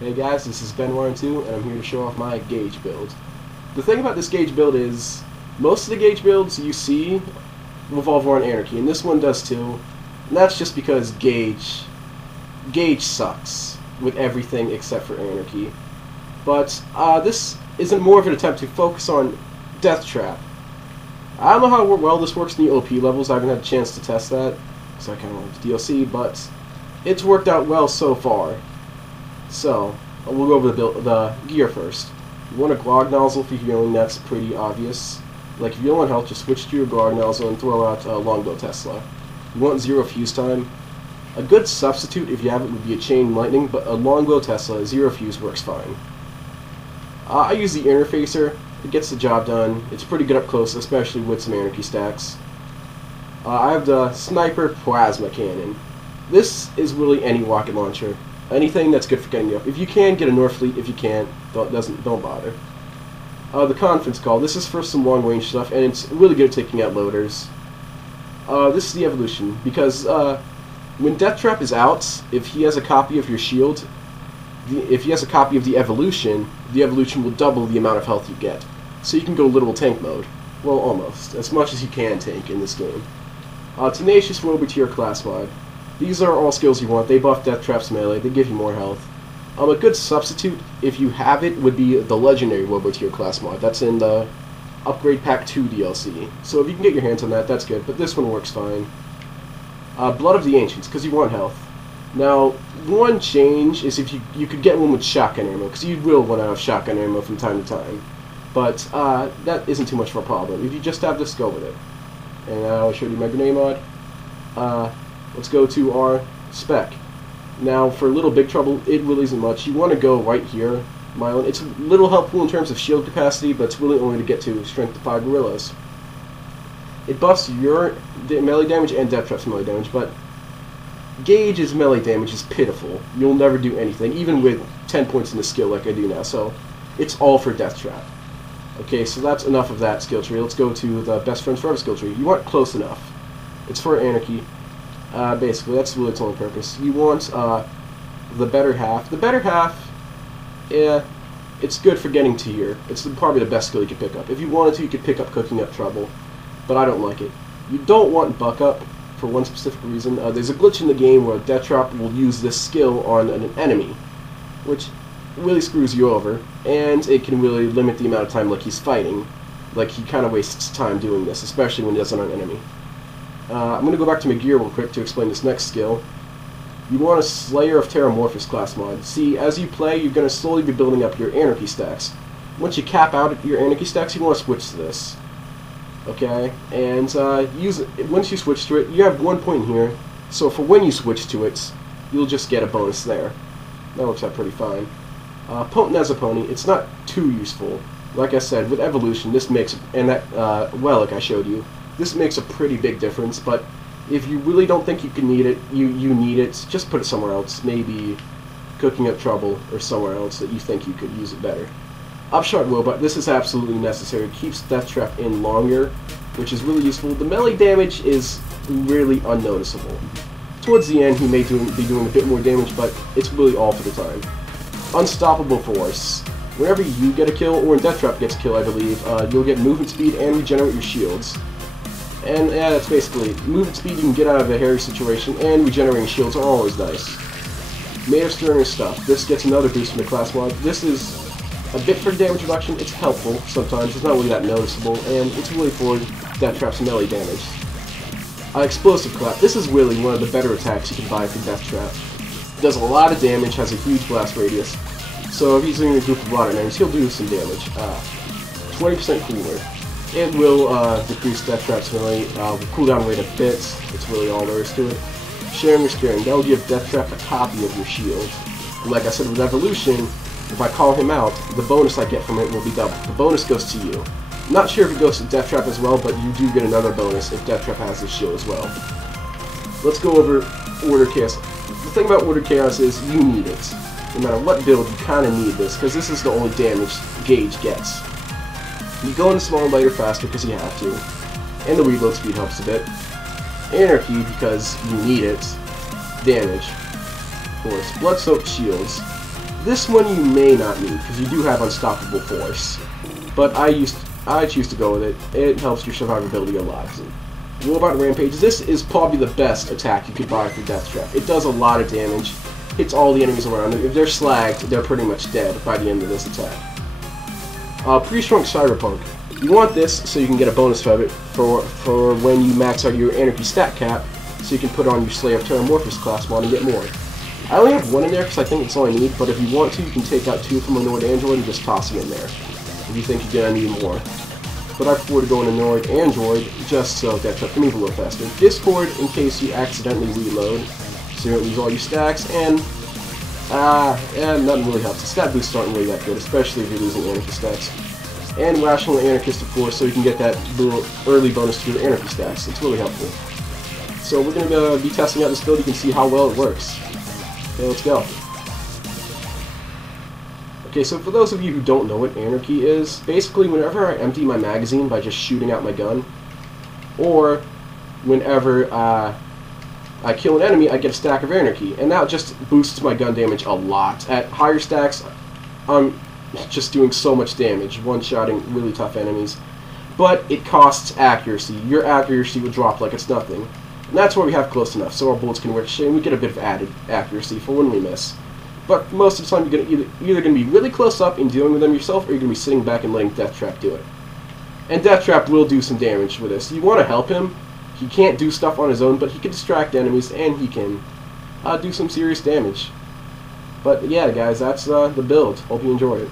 Hey guys, this is Ben1 and I'm here to show off my Gaige build. The thing about this Gaige build is, most of the Gaige builds you see revolve around anarchy, and this one does too. And that's just because Gaige sucks with everything except for anarchy. But this isn't more of an attempt to focus on Deathtrap. I don't know how well this works in the OP levels. I haven't had a chance to test that, because I kind of like the DLC, but it's worked out well so far. So, we'll go over the gear first. You want a Glog nozzle for healing, that's pretty obvious. Like, if you're low on health, just switch to your Glog nozzle and throw out Longbow Tesla. You want 0 fuse time. A good substitute, if you have it, would be a Chain Lightning, but a Longbow Tesla, 0 fuse works fine. I use the Interfacer. It gets the job done. It's pretty good up close, especially with some anarchy stacks. I have the Sniper Plasma Cannon. This is really any rocket launcher. Anything that's good for getting you up. If you can, get a Norfleet. If you can't, don't bother. The Conference Call. This is for some long-range stuff, and it's really good at taking out loaders. This is the Evolution, because when Deathtrap is out, if he has a copy of your shield, if he has a copy of the Evolution will double the amount of health you get. So you can go literal tank mode. Well, almost. As much as you can tank in this game. Tenacious Roboteer class mod. These are all skills you want. They buff Deathtrap's melee. They give you more health. A good substitute, if you have it, would be the Legendary Roboteer class mod. That's in the Upgrade Pack 2 DLC. So if you can get your hands on that, that's good. But this one works fine. Blood of the Ancients, because you want health. Now, one change is if you could get one with shotgun ammo, because you will run out of shotgun ammo from time to time. But that isn't too much of a problem. If you just have this, go with it. And I'll show you my grenade mod. Let's go to our spec. Now, for Little Big Trouble, it really isn't much. You want to go right here, Mylan. It's a little helpful in terms of shield capacity, but it's really only to get to Strength of 5 Gorillas. It buffs your melee damage and Deathtrap's melee damage, but Gaige's melee damage is pitiful. You'll never do anything, even with 10 points in the skill like I do now, so it's all for Deathtrap. Okay, so that's enough of that skill tree. Let's go to the Best Friends Forever skill tree. You want Close Enough. It's for anarchy. Basically, that's really its only purpose. You want the Better Half. The Better Half, it's good for getting to here. It's probably the best skill you could pick up. If you wanted to, you could pick up Cooking Up Trouble, but I don't like it. You don't want Buck Up for one specific reason. There's a glitch in the game where Deathtrap will use this skill on an enemy, which really screws you over, and it can really limit the amount of time like he's fighting. Like, he kind of wastes time doing this, especially when he does it on an enemy. I'm going to go back to my gear real quick to explain this next skill. You want a Slayer of Terramorphous class mod. See, as you play, you're going to slowly be building up your anarchy stacks. Once you cap out your anarchy stacks, you want to switch to this. Okay? And use it. Once you switch to it, you have 1 point here, so for when you switch to it, you'll just get a bonus there. That works out pretty fine. Potent as a pony, it's not too useful. Like I said, with Evolution, this makes, and that, well, like I showed you, this makes a pretty big difference, but if you really don't think you can need it, you need it, just put it somewhere else. Maybe Cooking Up Trouble or somewhere else that you think you could use it better. Upshot Robot, this is absolutely necessary. It keeps Deathtrap in longer, which is really useful. The melee damage is really unnoticeable. Towards the end, he may be doing a bit more damage, but it's really all for the time. Unstoppable Force. Whenever you get a kill, or when Deathtrap gets a kill, I believe, you'll get movement speed and regenerate your shields. And yeah, that's basically it. Movement speed, you can get out of a hairy situation, and regenerating shields are always nice. Made of Sterner Stuff. This gets another boost from the class mod. This is a bit for damage reduction. It's helpful sometimes. It's not really that noticeable, and it's really for Deathtrap's melee damage. Explosive Clap. This is really one of the better attacks you can buy for Deathtrap. It does a lot of damage, has a huge blast radius. So if he's in a group of water enemies, he'll do some damage. 20% cooler. It will decrease Deathtrap's melee cooldown rate a bit. It's really all there is to it. Sharing or Scaring. That will give Deathtrap a copy of your shield. And like I said with Evolution, if I call him out, the bonus I get from it will be double. The bonus goes to you. I'm not sure if it goes to Deathtrap as well, but you do get another bonus if Deathtrap has his shield as well. Let's go over Order Chaos. The thing about Order Chaos is you need it. No matter what build, you kind of need this, because this is the only damage Gaige gets. You go into smaller, lighter, faster because you have to, and the reload speed helps a bit. Anarchy because you need it. Damage, of course. Blood-soaked shields. This one you may not need, because you do have Unstoppable Force. But I choose to go with it. It helps your survivability a lot. What about Rampage? This is probably the best attack you could buy for Deathtrap. It does a lot of damage, hits all the enemies around them. If they're slagged, they're pretty much dead by the end of this attack. Pre-Shrunk Cyberpunk. You want this so you can get a bonus of it for when you max out your Anarchy stat cap, so you can put on your Slayer of Terramorphous class mod and get more. I only have one in there because I think it's all I need, but if you want to, you can take out 2 from Annoyed Android and just toss them in there, if you think you're going to need more. But I prefer to go in Annoyed Android just so Deathtrap can move a little faster. Discord in case you accidentally reload, so you don't lose all your stacks, and nothing really helps. The stat boosts aren't really that good, especially if you're losing Anarchy stacks. And Rational Anarchist, of course, so you can get that little early bonus to your Anarchy stacks. It's really helpful. So we're going to be testing out this build. You can see how well it works. Okay, let's go. Okay, so for those of you who don't know what Anarchy is, basically whenever I empty my magazine by just shooting out my gun, or whenever I kill an enemy, I get a stack of Anarchy, and that just boosts my gun damage a lot. At higher stacks, I'm just doing so much damage, one-shotting really tough enemies. But it costs accuracy. Your accuracy would drop like it's nothing. And that's why we have close enough, so our bullets can ricochet, and we get a bit of added accuracy for when we miss. But most of the time, you're either going to be really close up in dealing with them yourself, or you're going to be sitting back and letting Deathtrap do it. And Deathtrap will do some damage with this. You want to help him. He can't do stuff on his own, but he can distract enemies, and he can do some serious damage. But yeah, guys, that's the build. Hope you enjoy it.